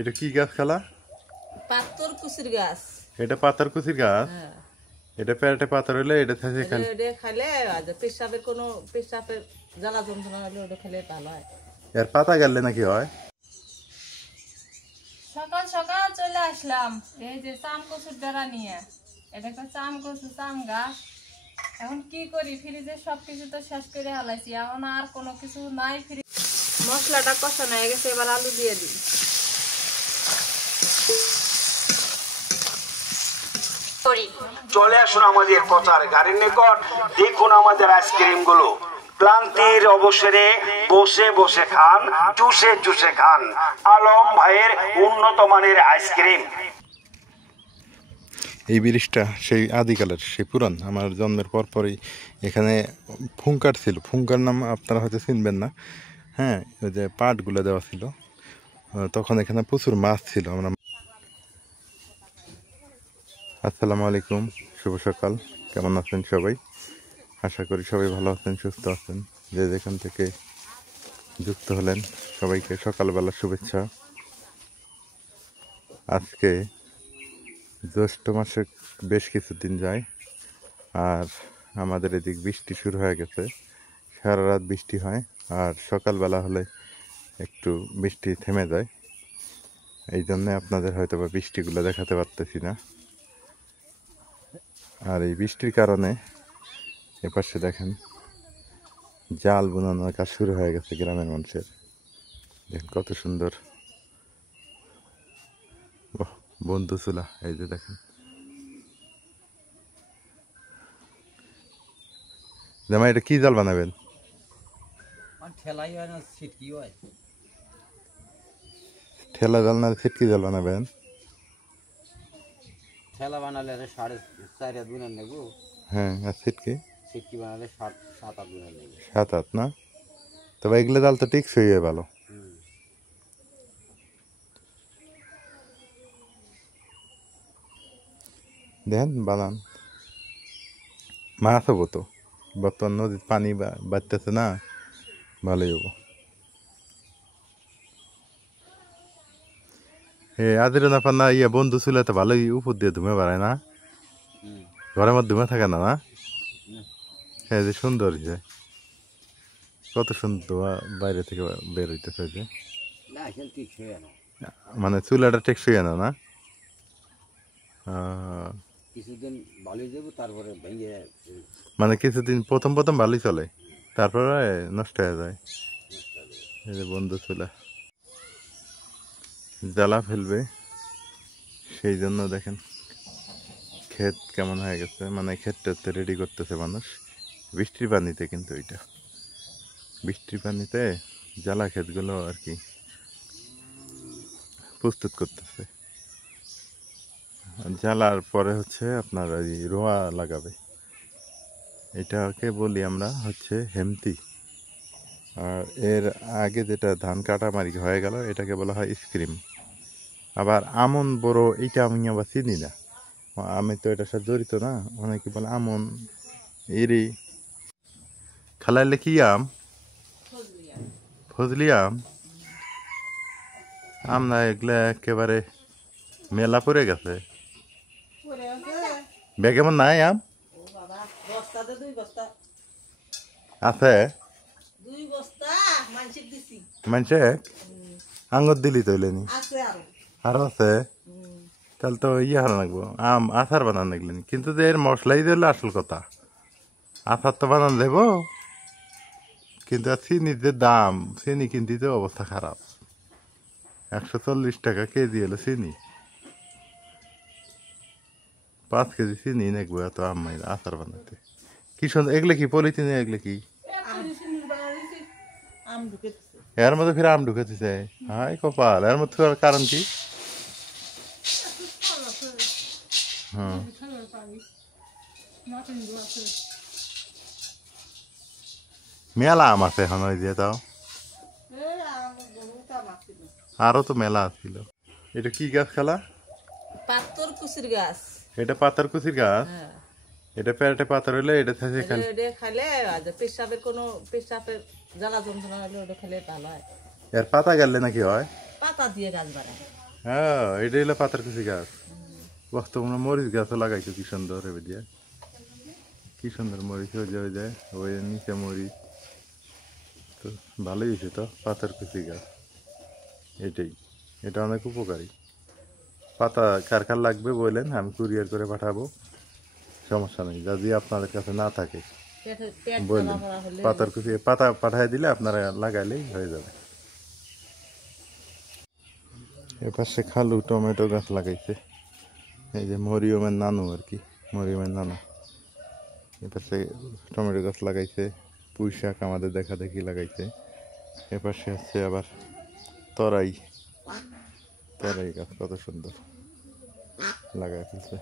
এটা কি গাছ খালা? পাতর কুচির গাছ। এটা পাতার কুচির গাছ। এটা পেটে পাতা হইলে এটা থেকে খাইলে এটা খাইলে পেশাবের কোনো পেশাবের জ্বালা যন্ত্রণা হলে ওটা খেলে ভালো হয়। এর পাতা গেলে নাকি হয়? সকাল সকাল চলে আসলাম এই যে চাম কচুর ডাঁড়া নিয়ে। এটা একটা চাম কচু চাম গাছ। এখন কি করি, ফ্রিজে সবকিছু তো শেষ করে হালাইছি, এখন আর কোনো কিছু নাই। মশলাটা কষানো হয়ে গেছে, এবার আলু দিয়ে দিই। চলে আসুন আমাদের প্রচার গাড়ির নিকট, দেখুন আমাদের আইসক্রিম গুলো। ক্লান্তির অবসরে বসে বসে খান, চুষে চুষে খান আলম ভাইয়ের উন্নত মানের আইসক্রিম। এই ব্রিজটা সেই আদিকালের, সেই পুরান। আমার জন্মের পরই এখানে ফুঙ্কার ছিল। ফুঙ্কার নাম আপনারা হয়তো চিনবেন না। হ্যাঁ, ওই যে পাটগুলো দেওয়া ছিল, তখন এখানে প্রচুর মাছ ছিল। আমরা আসসালামু আলাইকুম, শুভ সকাল। কেমন আছেন সবাই? আশা করি সবাই ভালো আছেন, সুস্থ আছেন। যে যেখান থেকে যুক্ত হলেন সবাইকে সকালবেলা শুভেচ্ছা। আজকে জ্যৈষ্ঠ মাসে বেশ কিছুদিন যায়, আর আমাদের এদিক বৃষ্টি শুরু হয়ে গেছে। সারা রাত বৃষ্টি হয়, আর সকালবেলা হলে একটু বৃষ্টি থেমে যায়। এই জন্যে আপনাদের হয়তো বা বৃষ্টিগুলো দেখাতে পারতেছি না। আর এই বৃষ্টির কারণে এপাশে দেখেন জাল বোনানোর কাজ শুরু হয়ে গেছে গ্রামের মানুষের। দেখেন কত সুন্দর বন্ধু চুলা। এই যে দেখেন, জামাই এটা কি জাল বানাবেন? ঠেলা জাল না ছিটকি জাল বানাবেন? ঠেলা বানালে 4.5 দিনের নেব। হ্যাঁ, আর ছিটকি সিটকি বানালে 7-8 দিনের নেব। 7-8 না? তবে এগুলো জাল তো টিকসই হয় ভালো। দেখেন বানান, মাছ হবো তো। বর্তমান নদীর পানি বাড়তেছে না, ভালোই হবো। আদির না পান্না ইয়ে বন্ধু ছিল তো ভালোই, উপর দিয়ে ধুমে বেড়ায় না, ঘরের মধ্যে ধুমে থাকে না। না, হ্যাঁ, যে সুন্দর যে কত সুন্দর বাইরে থেকে বের হইতেছে যে, মানে চুলাটা টেকসই না। না, কিছুদিন ভালোই দেবো, তারপরে ভেঙে মানে কিছুদিন প্রথম ভালোই চলে, তারপরে নষ্ট হয়ে যায়। এই যে বন্ধু চুলা জ্বালা ফেলবে, সেই জন্য দেখেন ক্ষেত কেমন হয়ে গেছে। মানে ক্ষেতটাতে রেডি করতেছে মানুষ বৃষ্টির পানিতে। কিন্তু এটা বৃষ্টির পানিতে জ্বালা ক্ষেতগুলো আর কি প্রস্তুত করতেছে। জ্বালার পরে হচ্ছে আপনার এই রোয়া লাগাবে। এটাকে বলি আমরা হচ্ছে হেমতি। আর এর আগে যেটা ধান কাটামারি হয়ে গেল, এটাকে বলা হয় স্ক্রিম। আবার আমন বড়, এইটা আমি আবার চিনি না, আমি তো এটার সাথে জড়িত না। অনেকে বলে আমন এরি। খালাইলে কি আম? ফজলি আম। আম না, এগুলা একেবারে মেলা পড়ে গেছে। ব্যাগে মন নাই আম আছে, মানুষে আঙ্গুর দিলি তৈলেনি আরো আছে। তাহলে তো ইয়ে হারা লাগবো, আম আচার বানান লাগলেন। কিন্তু এর মশলাই দিলে আসল কথা, আচার তো বানান দেবো। কিন্তু আর চিনির যে দাম, চিনি কিনতে তো অবস্থা খারাপ। 140 টাকা কেজি হলো চিনি। 5 কেজি চিনি নেবো এত আচার বানাতে। কি সুন্দর! এগুলো কি পলিথিনে? এগুলো কি? এর মধ্যে ফিরে আম ঢুকে দিছে। হাই কপাল! এর মধ্যে কারণ কি? হ্যাঁ, মেলা আম আছে এখন। ওই যে তাও আরো তো মেলা আছিল। এটা কি গাছ খালা? পাতর কুচির গাছ। এটা পাতার কুচির গাছ। এটা পেটে পাতা হইলে এটা থেকে খাইলে পেশাবের কোনো পেশাবের জ্বালা যন্ত্রণা হলে ওটা খেলে ভালো হয়। এর পাতা গেলে নাকি হয়? পাতা দিয়ে গাছ বাড়ায়। হ্যাঁ, এটা হলো পাতারকুচি গাছ। বাহ, তোমরা মরিচ গাছও লাগাইছো কি সুন্দর এবার দিয়ে। কি সুন্দর মরিচ হয়ে যায়, ওই নিচে মরিচ। তো ভালোই হয়েছে তো, পাতারকুচি গাছ। এটাই, এটা অনেক উপকারী। পাতা কার কার লাগবে বললেন, আমি কুরিয়ার করে পাঠাবো, সমস্যা নেই। যদি আপনাদের কাছে না থাকে পেট বললেন, জ্বালা পড়া হলে পাতারকুচি পাতা পাঠিয়ে দিলে আপনারা লাগাইলেই হয়ে যাবে। এপাশে খালু টমেটো গাছ লাগাইছে, এই যে মরিয়মের নানু আর কি, মরিয়মের নানু। এপাশে টমেটো গাছ লাগাইছে, পুঁই শাক আমাদের দেখা দেখি লাগাইছে। এপাশে হচ্ছে আবার তরাই, তরাই গাছ কত সুন্দর লাগাই ফেলছে।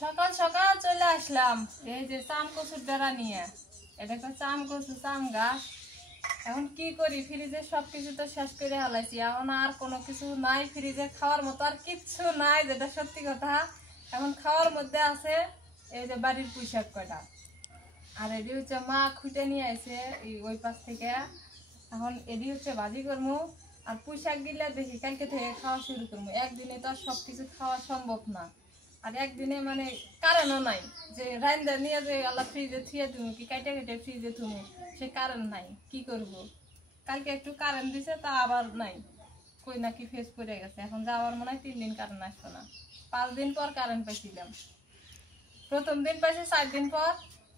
সকাল সকাল চলে আসলাম এই যে চাম কচুর ডারা নিয়ে। এটা একটা চাম কচু, চাম গাছ। এখন কি করি, ফ্রিজে সবকিছু তো শেষ করে হালাইছি, এখন আর কোনো কিছু নাই ফ্রিজে, খাওয়ার মতো আর কিচ্ছু নাই, যেটা সত্যি কথা। এখন খাওয়ার মধ্যে আছে এই যে বাড়ির পুঁই শাক কয়টা, আর এটি হচ্ছে মা খুঁটে নিয়ে আসে ওই পাশ থেকে। এখন এটি হচ্ছে ভাজি করবো, আর পুঁই শাক গিলা দেখি কালকে থেকে খাওয়া শুরু করবো। একদিনে তো আর সবকিছু খাওয়া সম্ভব না, আর একদিনে মানে কারেন্টও নাই যে রান্দা নিয়ে যে আল্লাহ ফ্রিজে থুয়ে তুমি কি কাইটে কেটে ফ্রিজে তুমি, সে কারেন্ট নাই, কি করব। কালকে একটু কারেন্ট দিছে, তা আবার নাই, কই নাকি ফেস পড়ে গেছে। এখন যাওয়ার মনে হয় 3 দিন কারেন্ট আসতো না। 5 দিন পর কারেন্ট পাইছিলাম, প্রথম দিন পাইছি 4 দিন পর,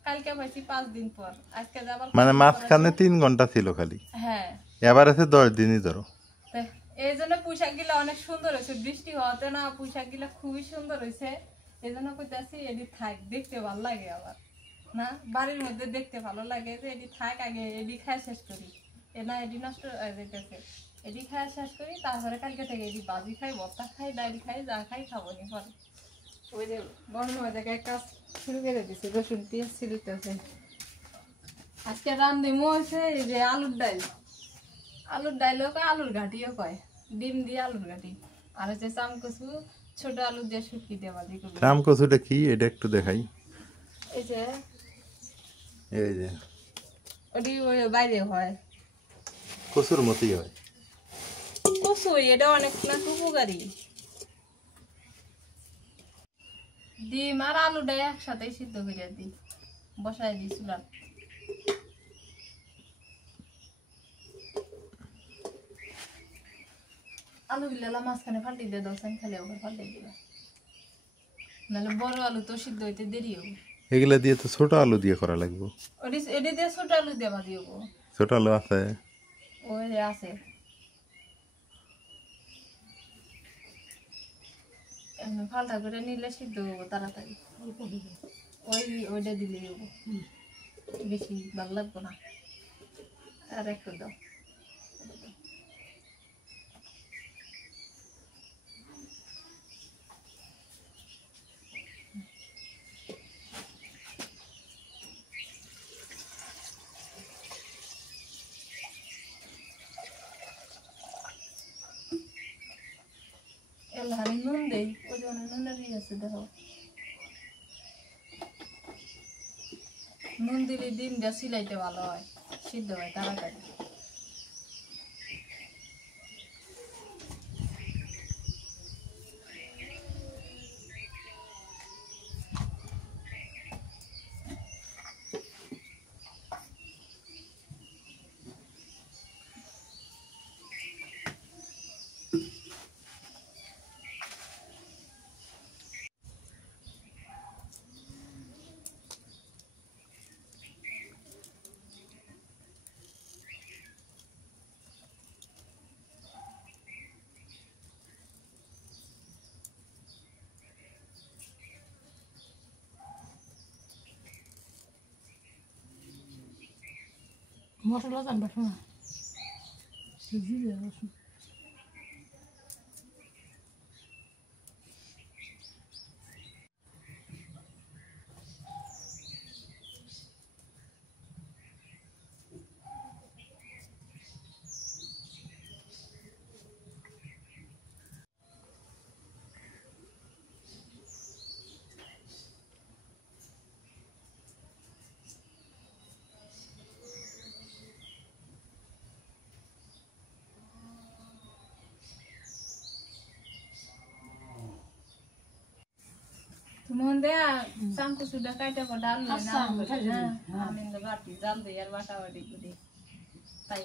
কালকে পাইছি 5 দিন পর, আজকে যাবার মানে মাঝখানে 3 ঘন্টা ছিল খালি, হ্যাঁ। এবার আছে 10 দিনই ধরো। এই জন্য পোশাক গুলা অনেক সুন্দর হয়েছে, বৃষ্টি হওয়াতে না পোশাক গুলা খুবই সুন্দর হয়েছে। এই জন্য কইতাছি এটি থাক, দেখতে ভালো লাগে আবার না, বাড়ির মধ্যে দেখতে ভালো লাগে যে এটি থাক, আগে এটি খায় শেষ করি, এ না এটি নষ্ট হয়ে যেতেছে, এটি খায় শেষ করি, তারপরে কালকে থেকে এটি বাজি খাই, ভর্তা খাই, ডাল খাই, যা খাই খাবো নি পরে। ওই যে গরম হয়ে জায়গায় কাজ শুরু করে দিচ্ছে, রসুন পেঁয়াজ ছিলতেছে। আজকে রান্ধিমো হয়েছে এই যে আলুর ডাল, আলুর ডাইলও কয়, আলুর ঘাটিও কয়, ডিম দিয়ে আলুর ঘাটি, আর হচ্ছে চাম কচু ছোট আলু দিয়ে শুটকি দিয়ে ভাজি করবো। চাম কচুটা কি, এটা একটু দেখাই। এই যে এই যে ওটি ওই বাইরে হয়, কচুর মতোই হয়। কচু এটা অনেক না উপকারী। ডিম আর আলুটা একসাথে সিদ্ধ করে দিই, বসাই দিই চুলা। আলু গুলা মাঝখানে ফাল্টি দিয়ে দাও, খালি ওপর ফাল্টি দিবা, নাহলে বড় আলু তো সিদ্ধ হইতে দেরি হবে। এগুলা দিয়ে তো ছোট আলু দিয়ে করা লাগবে। এটি দিয়ে ছোট আলু দিয়ে ভাজি হবো। ছোট আলু আছে? ওই আছে, ফাল্টা করে নিলে সিদ্ধ হবো তাড়াতাড়ি, ওইটা দিলেই হবো, বেশি ভালো লাগবো না। আর একটু দাও, এলাহানি নুন দেই, ওই জন্য নুনেরই আছে দেখো, নুন দিলে ডিম দিয়ে সিলাইতে ভালো হয়, সিদ্ধ হয় তাড়াতাড়ি। মশলা জানবা শোনা সিজি দেওয়া রসুন। মোহন দেয়া চাম কচুটা কাইটা পর ডাল না আমি বাটি জাল দিই আর বাটা বাটি করি তাই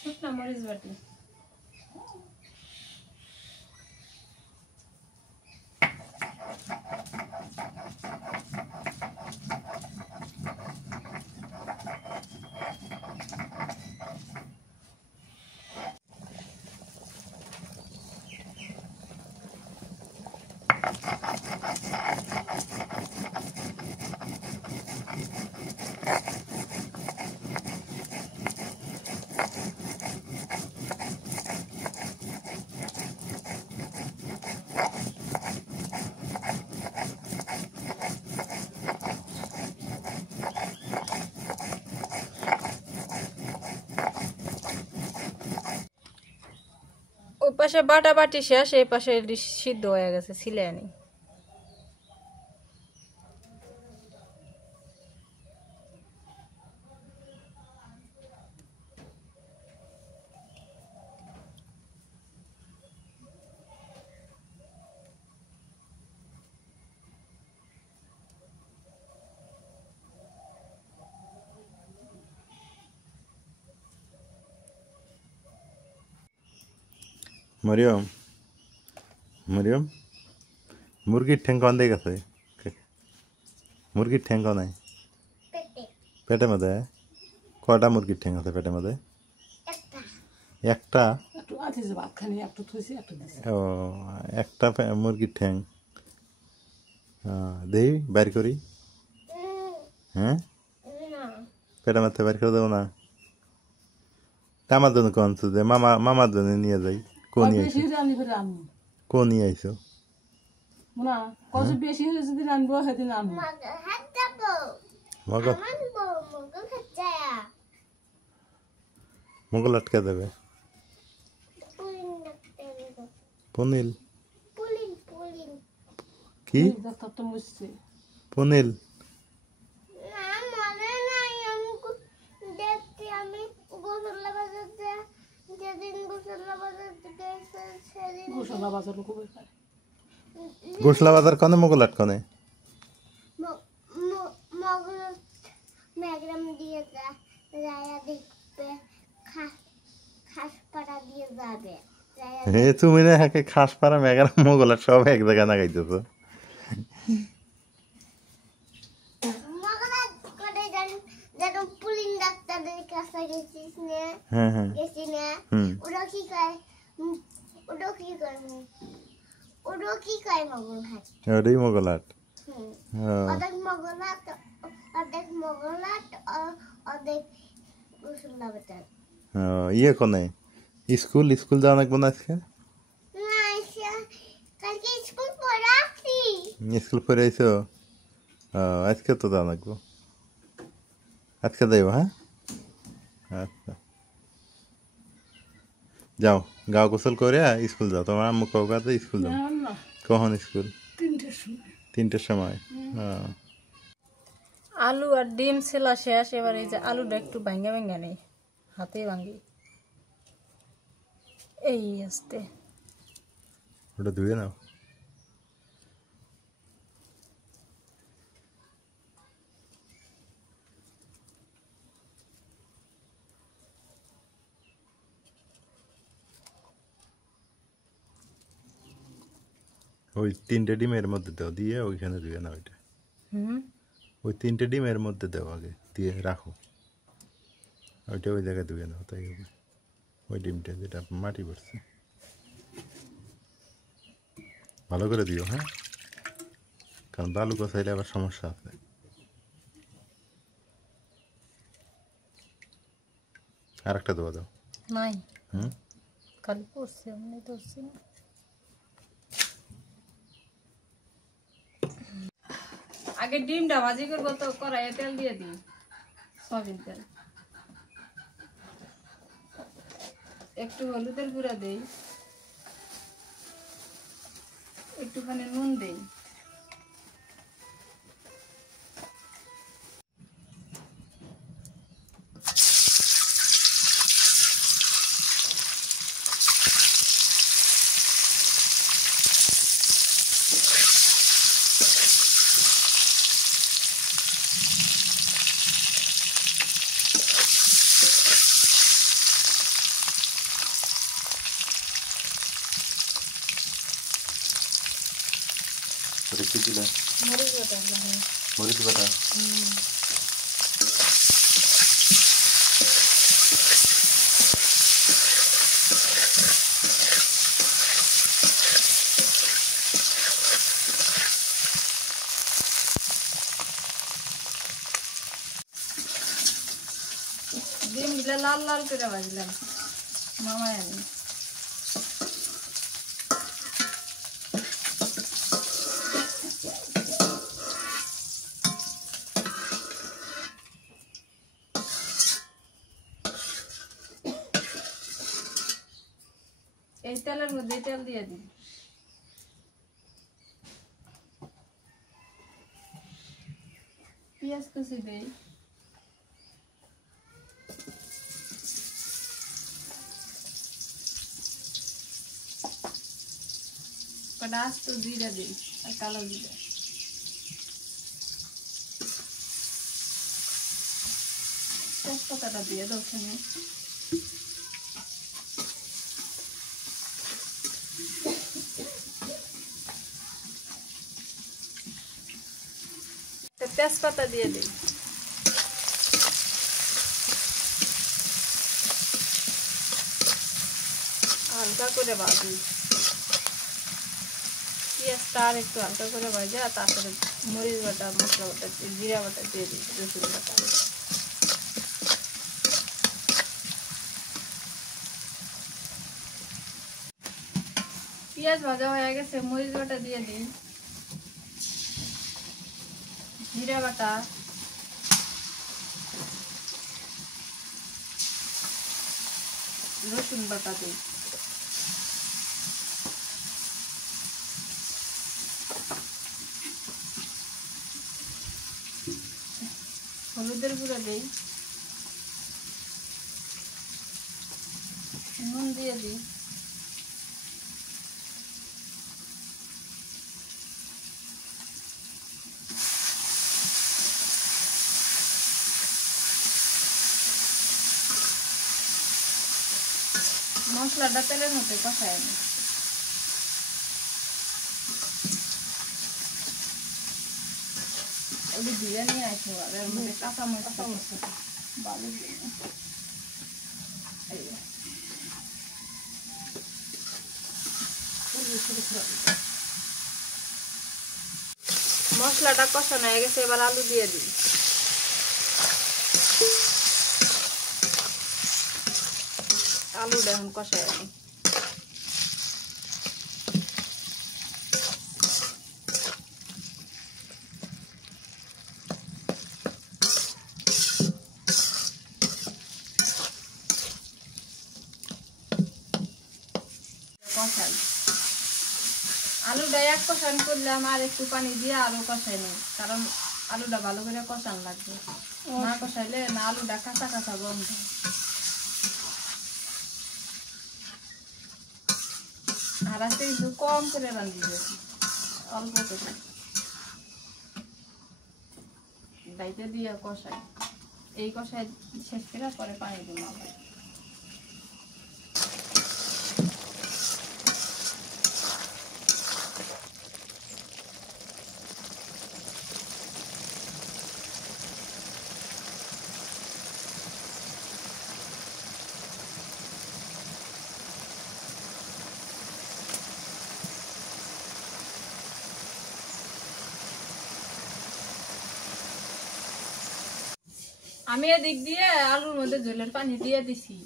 শুকনা মরিচ বাটি ওই পাশে বাটা বাটি শেষ এই পাশে সিদ্ধ হয়ে গেছে ছিলে আনি মরিয়ম মরিয়ম মুরগির ঠ্যাং কন দিয়ে গেছে মুরগির ঠ্যাং কনায় পেটের মধ্যে কয়টা মুরগির ঠ্যাং আছে পেটের মধ্যে একটা ও একটা মুরগির ঠ্যাং দেই বের করি হ্যাঁ পেটের মধ্যে বের করে দেবো না আমার জন্য কোন যে মামার জন্য নিয়ে যাই কোন নিয়ে কোন নিয়ে আইসো বেশি হলে যদি রানবো সেদিন আনবো মোগল আটকে দেবে পনিল কি পনিল যেদিন গোসল বাজার সেদিন গোসলা বাজার কনে মোগলাট কনে ম্যাগ্রাম দিয়ে রায়া দেখবে খাসপাড়া দিয়ে যাবে হে তুমি না একে খাসপাড়া মেঘারা মোগলাট সব এক জায়গায় না গাইতেছো মগলা করে যেন পুলিং ডাক্তারের কাছে গেছিস না হ্যাঁ হ্যাঁ গেছি না ওরা কি কয় মগলহাট ওটাই মোগলাট অর্ধেক মগলাট অর্ধেক রসুল্লা বেটার ইয়ে কনে স্কুল স্কুল যাওয়া লাগবো না আজকে না কালকে স্কুল পড়াচ্ছি স্কুল পড়ে আইছো আজকে তো যাওয়া লাগবো আজকে যাইব হ্যাঁ আচ্ছা যাও গাও গোসল করে স্কুল যাও তোমার আম্মু কাউকে স্কুল যাও কখন স্কুল 3টের সময় আলু আর ডিম ছেলা শেষ এবার এই যে আলুটা একটু ভাঙ্গা ভাঙ্গা নেই হাতে ভাঙ্গি এই আসতে ওটা ধুয়ে নাও ওই 3টে ডিমের মধ্যে দাও দিয়ে ওইখানে ধুয়ে নাও ওইটা ওই 3টে ডিমের মধ্যে দাও আগে দিয়ে রাখো ওইটা ওই জায়গায় ধুয়ে নাও তাই হবে ওই ডিমটা যেটা মাটি পড়ছে ভালো করে দিও হ্যাঁ কারণ বালু কষাইলে আবার সমস্যা আছে আর একটা দেওয়া দাও নাই খালি পড়ছে এমনি ধরছি না আগে ডিমটা ভাজি করবো তো কড়াইয়ে তেল দিয়ে দিই সয়াবিন তেল একটু হলুদের গুঁড়া দেই একটুখানি নুন দেই ওটা কি দিলে মরিচ বাটা মরিচ বাটা ডিমগুলো লাল লাল করে ভাজলাম নামাই আমি এই তেলের মধ্যে তেল দিয়ে দিই পেঁয়াজ কুচি দেই কটা আস্ত জিরা দিই আর কালো জিরা তেজপাতাটা দিয়ে দাও ওখানে তেজপাতা দিয়ে দিই হালকা করে ভাজি পেঁয়াজটা আর একটু হালকা করে ভাজা তারপরে মরিচ বাটা মশলা বাটা জিরা বাটা দিয়ে দিই রসুন বাটা পেঁয়াজ ভাজা হয়ে গেছে মরিচ বাটা দিয়ে দিই জিরা বাটা রসুন বাটা দিই হলুদের গুঁড়া দিই নুন দিয়ে দিই মশলাটা তেলের মধ্যে কষায় নি। ওই দিয়ে নিয়ে আসবো আর এর মধ্যে কাঁচামরিচ ভালো দিয়ে এই যে। মশলাটা কষানো হয়ে গেছে, এবার আলু দিয়ে দিই। আলুটা এখন কষায় নিই। কষাই আলুটা এক কষান করলাম, আর একটু পানি দিয়ে আলু কষাই নিই, কারণ আলুটা ভালো করে কষান লাগবে, না কষাইলে না আলুটা কাঁচা কাঁচা গন্ধ। আর আজকে একটু কম করে রান্ধি, অল্প করে ডাইতে দিয়ে কষাই। এই কষাই শেষ করে পরে পানি দিন আবার। আমি এদিক দিয়ে আলুর মধ্যে ঝোলের পানি দিয়ে দিছি,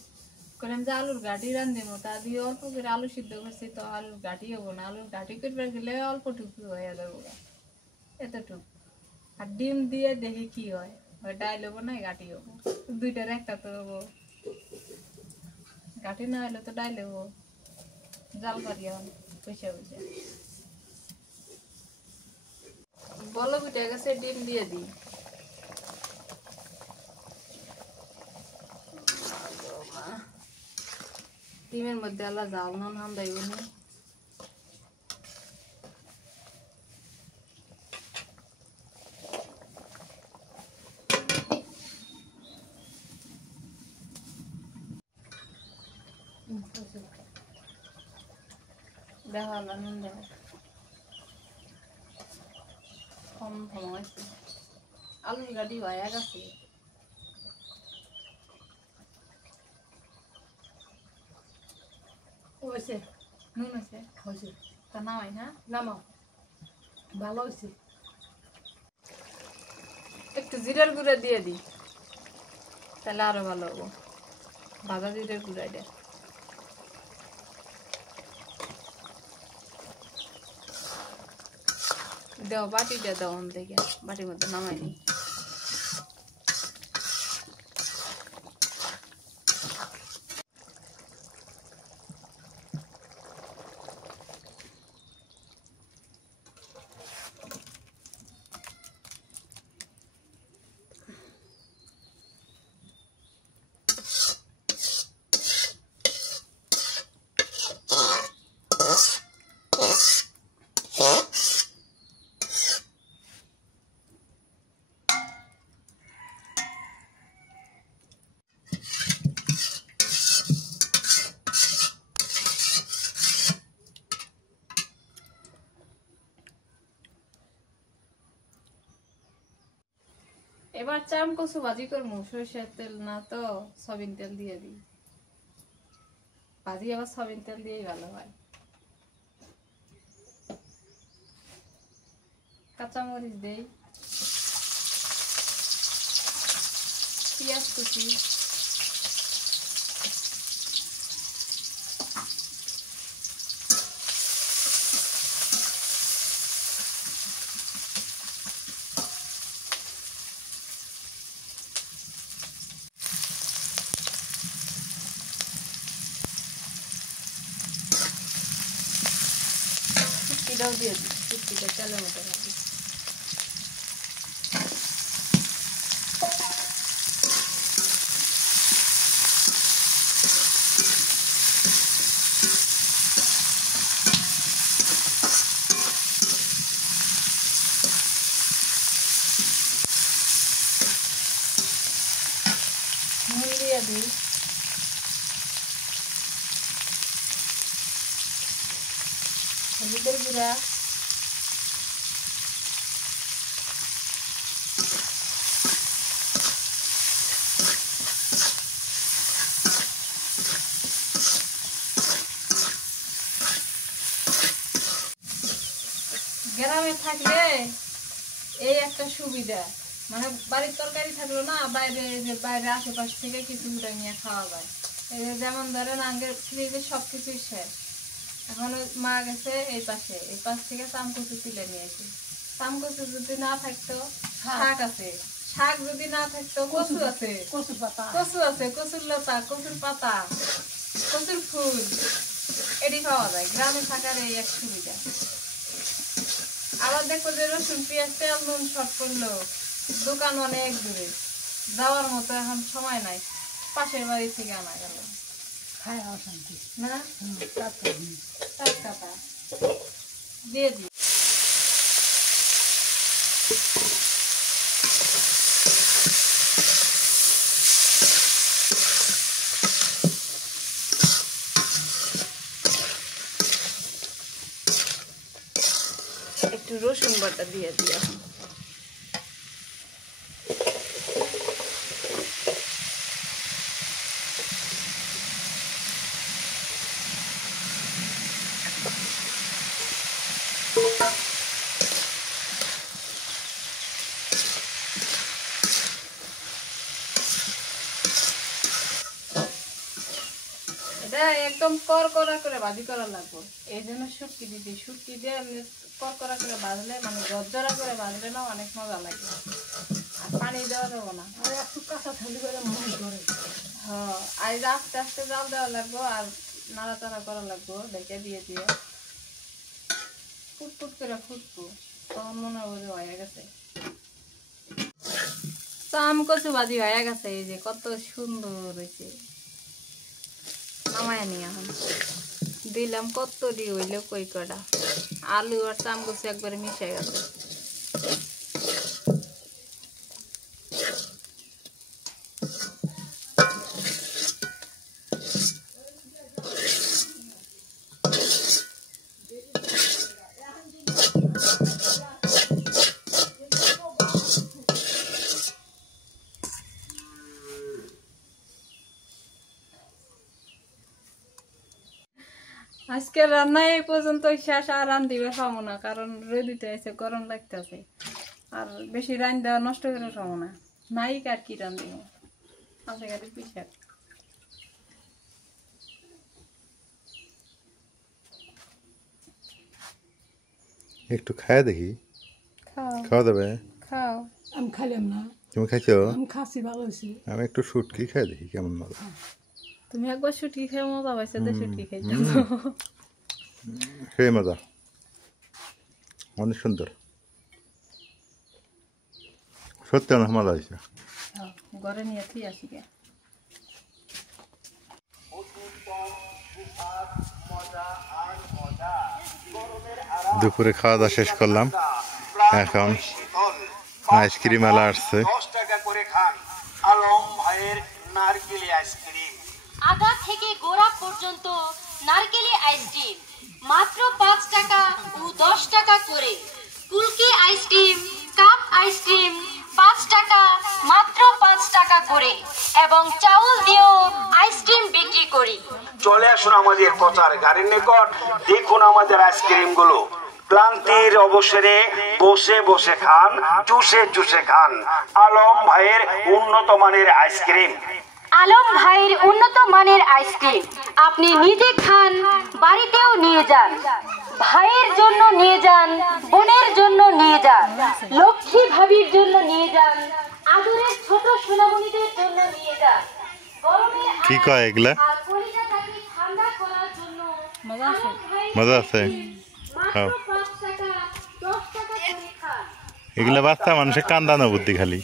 করলাম যে আলুর ঘাটি রান্ধবো, তা দিয়ে অল্প করে আলু সিদ্ধ করছি, তো আলুর ঘাটি হবো না, আলুর ঘাটি করবার গেলে অল্প টুকু হয়ে যাবো, এতটুকু। আর ডিম দিয়ে দেখি কি হয়, ডাইল হবো না ঘাটি হবো, দুইটার একটা তো হবো। ঘাটি না হলে তো ডাইল হবো, জাল পারি বসে বসে। বলো উঠে গেছে, ডিম দিয়ে দিই। ডিমের মধ্যে আলা জাল নুন হাম দেব না, দেখো আলা নুন দেব কম কম আছে। আলুর গাড়ি হয়ে গেছে, হয়েছে নুন আছে, হয়েছে তা নামাই না, নামাও, ভালো হয়েছে। একটু জিরার গুঁড়া দিয়ে দিই, তাহলে আরো ভালো হবো, ভাজা জিরার গুঁড়া এটা। দাও বাটিটা দাও, অন থেকে বাটির মধ্যে নামাই নি। এবার চাম কচু ভাজি করবো, সরিষার তেল না তো সয়াবিন তেল দিয়ে দিই, ভাজি আবার সয়াবিন তেল দিয়েই ভালো হয়। কাঁচামরিচ দেই, পেঁয়াজ কুচি, এটাও দিয়ে দিই, শুটকিটা তেলের মধ্যে রাখি। নুন দিয়ে দিই, হলুদের গুঁড়া, গ্রামে থাকলে এই একটা সুবিধা, মানে বাড়ির তরকারি থাকলো না, বাইরে আশেপাশ থেকে কিছু উঠাই নিয়ে খাওয়া যায়। এই যেমন ধরেন আগের ফ্রিজে সবকিছুই শেষ, এখন মা গেছে এই পাশ থেকে চামকচু তুলে নিয়েছি। চামকচু যদি না থাকতো শাক আছে, শাক যদি না থাকতো কচু আছে, কচুর লতা, কচুর পাতা, কচুর ফুল, এটি খাওয়া যায়। গ্রামে থাকার এই এক সুবিধা। আবার দেখো যে রসুন পেঁয়াজ তেল নুন শর্ট করলো, দোকান অনেক দূরে, যাওয়ার মতো এখন সময় নাই, পাশের বাড়ি থেকে আনা গেল না, টাটকা দিয়ে দিই। একটু রসুন বাটা দিয়ে দিই এখন। এটা একদম করকরা করে ভাজি করা লাগবে, এই জন্য শুটকি দিতে, শুটকি দিয়ে করকরা করে ভাজলে, মানে জর্জরা করে ভাজলে না অনেক মজা লাগে। আর পানি দেওয়া দেবো না, একটু কাঁচা থালি করে মন করে। হ্যাঁ, আর আস্তে আস্তে জাল দেওয়া লাগবো আর নাড়াচাড়া করা লাগবো, ডেকে দিয়ে দিয়ে ফুটফুট করে ফুটবো, তখন মনে হবে যে হয়ে গেছে। চামকচু ভাজি হয়ে গেছে, এই যে কত সুন্দর হয়েছে। নামায় নি এখন দিলাম, কত দিয়ে হইলো কই কটা, আলু আর চামকচু একবারে মিশে গেছে। আজকের রান্না এই পর্যন্ত শেষ, আর রান্ধিবে খাবো না, কারণ রোদিতে আছে, গরম লাগতেছে, আর বেশি রান দেওয়া নষ্ট করে খাবো না। নাই আর কি রান্ধিব, আছে গাড়ি পিঠা। একটু খায় দেখি, খাও খাওয়া দেবে? খাও। আমি খাইলাম না, তুমি খাইছো? আমি খাসি ভালো হয়েছে। আমি একটু শুটকি খাই দেখি কেমন মজা। তুমি একবার শুটকি খেয়ে মজা পাইছো, তো শুটকি খাইছো। সেই মজা, অনেক সুন্দর, সত্যি অনেক মজা হয়েছে। ঘরে নিয়ে থুই আসি গে। দুপুরে খাওয়া দাওয়া শেষ করলাম, এখন আইসক্রিম আলা আসছে। 10 টাকা করে খান আলম ভাইয়ের নারকেলি আইসক্রিম। আগা থেকে গোড়া পর্যন্ত নারকেলি আইসক্রিম মাত্র 5 টাকা ও 10 টাকা করে। কুলকি আইসক্রিম, কাপ আইসক্রিম 5 টাকা, মাত্র 5 টাকা করে। এবং চাউল দিয়েও আইসক্রিম বিক্রি করি। চলে আসুন আমাদের প্রচার গাড়ির নিকট, দেখুন আমাদের আইসক্রিম গুলো। ক্লান্তির অবসরে বসে বসে খান, চুষে চুষে খান আলম ভাইয়ের উন্নত মানের আইসক্রিম। আলম ভাইয়ের উন্নত মানের আইসক্রিম আপনি নিজে খান, বাড়িতেও নিয়ে যান, ভাইয়ের জন্য নিয়ে যান, বোনের জন্য নিয়ে যান, লক্ষ্মী ভাবির জন্য নিয়ে যান, আদরের ছোট সোনামণিদের জন্য নিয়ে যান। গরমে কি কয় এগুলা? আর কলিজাটাকে ঠান্ডা করার জন্য মজা আছে, মজা আছে। মাত্র 5 টাকা 10 টাকা করে খান। এগুলা বাচ্চা মানুষের কান্দানো বুদ্ধি খালি।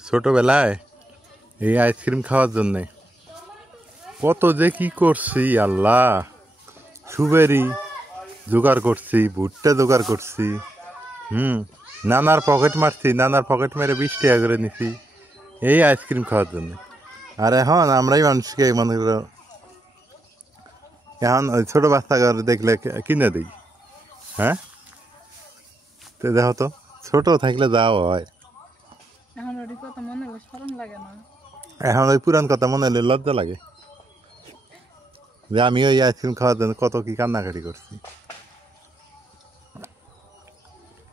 ছোটবেলায় এই আইসক্রিম খাওয়ার জন্যে কত যে কি করছি আল্লাহ, সুবেরি জোগাড় করছি, ভুট্টা জোগাড় করছি, নানার পকেট মারছি, নানার পকেট মেরে 20 টাকা করে নিছি এই আইসক্রিম খাওয়ার জন্য। আর এখন আমরাই মানুষকে মনে করো এখন ওই ছোটো বাচ্চা দেখলে কিনে দিই, হ্যাঁ? তো দেখো তো, ছোটো থাকলে যাওয়া হয়। এখন ওর কথা মনে হলে শরম লাগে না? এখন ওই পুরান কথা মনে হলে লজ্জা লাগে যে আমি ওই আইসক্রিম খাওয়ার জন্য কত কি কান্নাকাটি করছি।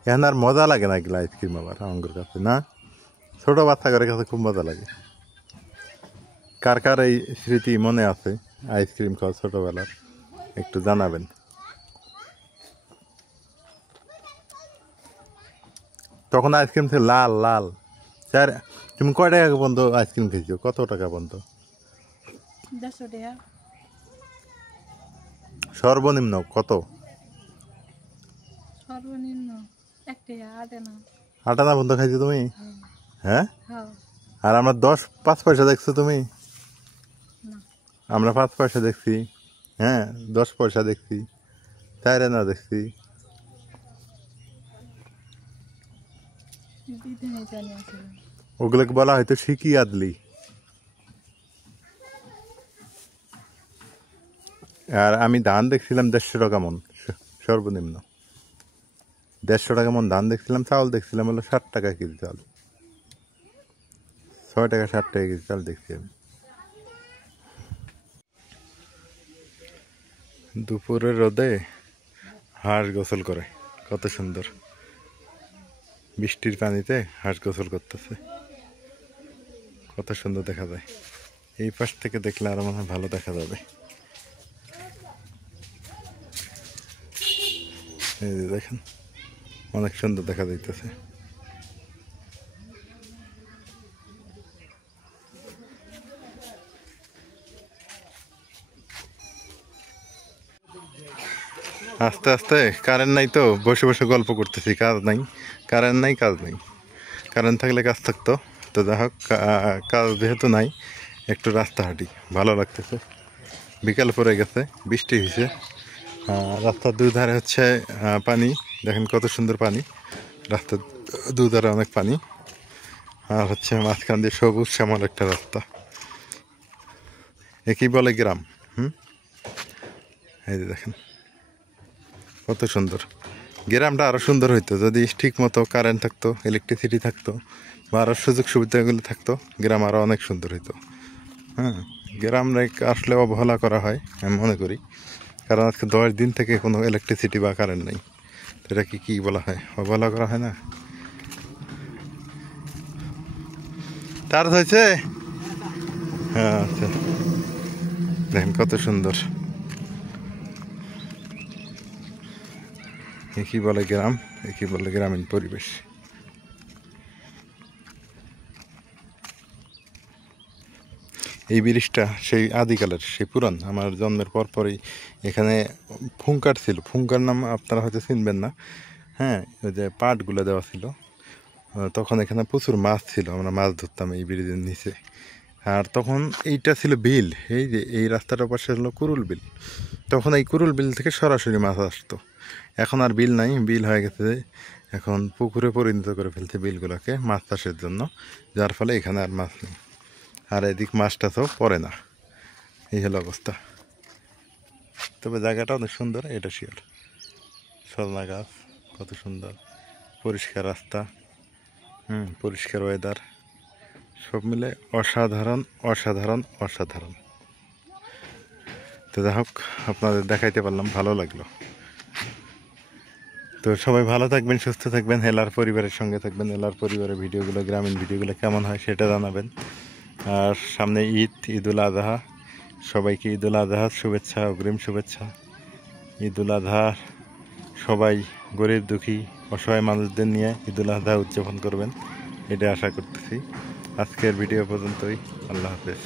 এখন আর মজা লাগে না এগুলো আইসক্রিম আবার আমার কাছে, না? ছোটো বাচ্চাদের কাছে খুব মজা লাগে। কার কার এই স্মৃতি মনে আছে আইসক্রিম খাওয়া ছোটোবেলার, একটু জানাবেন। তখন আইসক্রিম ছিল লাল লাল। স্যার, তুমি কয় টাকা পর্যন্ত আইসক্রিম খেয়েছো? কত টাকা পর্যন্ত? 150 টাকা। সর্বনিম্ন কত? সর্বনিম্ন 1 টাকা, 8 আনা। 8 আনা পর্যন্ত খাইছো তুমি? হ্যাঁ। হ্যাঁ। আর আমরা 5 পয়সা দেখছো তুমি? না। আমরা 5 পয়সা দেখছি, হ্যাঁ 10 পয়সা দেখছি, 4 আনা দেখছি। ওগুলোকে বলা হয়তো শিকি আদলি। আর আমি ধান দেখছিলাম 150 টাকা মন, সর্বনিম্ন 150 টাকা মন ধান দেখছিলাম। চাউল দেখছিলাম হলো 60 টাকা কেজি চাল, 6 টাকা 60 টাকা কেজি চাল দেখছি আমি। দুপুরের রোদে হাঁস গোসল করে, কত সুন্দর। বৃষ্টির পানিতে হাঁস গোসল করতেছে, কত সুন্দর দেখা যায়। এই পাশ থেকে দেখলে আরো মনে হয় ভালো দেখা যাবে। এই যে দেখেন, অনেক সুন্দর দেখা যাইতেছে। আস্তে আস্তে কারেন্ট নাই তো বসে বসে গল্প করতেছি, কাজ নাই। কারেন্ট নাই, কাজ নাই। কারেন্ট থাকলে কাজ থাকতো। তো যাই হোক, কাজ যেহেতু নাই, একটু রাস্তা হাঁটি, ভালো লাগতেছে। বিকাল পরে গেছে, বৃষ্টি হয়েছে। রাস্তার দুধারে হচ্ছে পানি, দেখেন কত সুন্দর পানি। রাস্তার দুধারে অনেক পানি, আর হচ্ছে মাঝখান দিয়ে সবুজ শ্যামল একটা রাস্তা। একই বলে গ্রাম। এই যে দেখেন কত সুন্দর। গ্রামটা আরও সুন্দর হইতো যদি ঠিক মতো কারেন্ট থাকতো, ইলেকট্রিসিটি থাকতো, বা আরও সুযোগ সুবিধাগুলো থাকতো, গ্রাম আরও অনেক সুন্দর হইতো। হ্যাঁ, গ্রাম আসলে অবহেলা করা হয় আমি মনে করি, কারণ আজকে 10 দিন থেকে কোনো ইলেকট্রিসিটি বা কারেন্ট নেই। তো এটা কি বলা হয়? অবহেলা করা হয় না? চার্জ হয়েছে? হ্যাঁ, আচ্ছা, দেখেন কত সুন্দর। একই বলে গ্রাম, একই বলে গ্রামীণ পরিবেশ। এই ব্রিজটা সেই আদিকালের, সেই পুরান। আমার জন্মের পরই এখানে ফুঙ্কার ছিল। ফুঙ্কার নাম আপনারা হয়তো চিনবেন না। হ্যাঁ, ওই যে পাটগুলো দেওয়া ছিল, তখন এখানে প্রচুর মাছ ছিল, আমরা মাছ ধরতাম এই ব্রিজের নিচে। আর তখন এইটা ছিল বিল, এই যে এই রাস্তাটার পাশে হলো কুরুল বিল। তখন এই কুরুল বিল থেকে সরাসরি মাছ আসতো। এখন আর বিল নাই, বিল হয়ে গেছে, এখন পুকুরে পরিণত করে ফেলছে বিলগুলোকে মাছ চাষের জন্য, যার ফলে এখানে আর মাছ নেই। আর এদিক মাছটা তো পড়ে না, এই হলো অবস্থা। তবে জায়গাটা অনেক সুন্দর, এটা শিওর। সজনা গাছ কত সুন্দর, পরিষ্কার রাস্তা, পরিষ্কার ওয়েদার, সব মিলে অসাধারণ অসাধারণ অসাধারণ। তো যাই হোক, আপনাদের দেখাইতে পারলাম, ভালো লাগলো। তো সবাই ভালো থাকবেন, সুস্থ থাকবেন, হেলার পরিবারের সঙ্গে থাকবেন। হেলার পরিবারের ভিডিওগুলো, গ্রামীণ ভিডিওগুলো কেমন হয় সেটা জানাবেন। আর সামনে ঈদুল আজহা, সবাইকে ঈদুল আজহার শুভেচ্ছা, অগ্রিম শুভেচ্ছা। ঈদুল আজহা সবাই গরিব দুঃখী অসহায় মানুষদের নিয়ে ঈদুল আজহা উদযাপন করবেন, এটা আশা করতেছি। আজকের ভিডিও পর্যন্তই, আল্লাহ হাফেজ।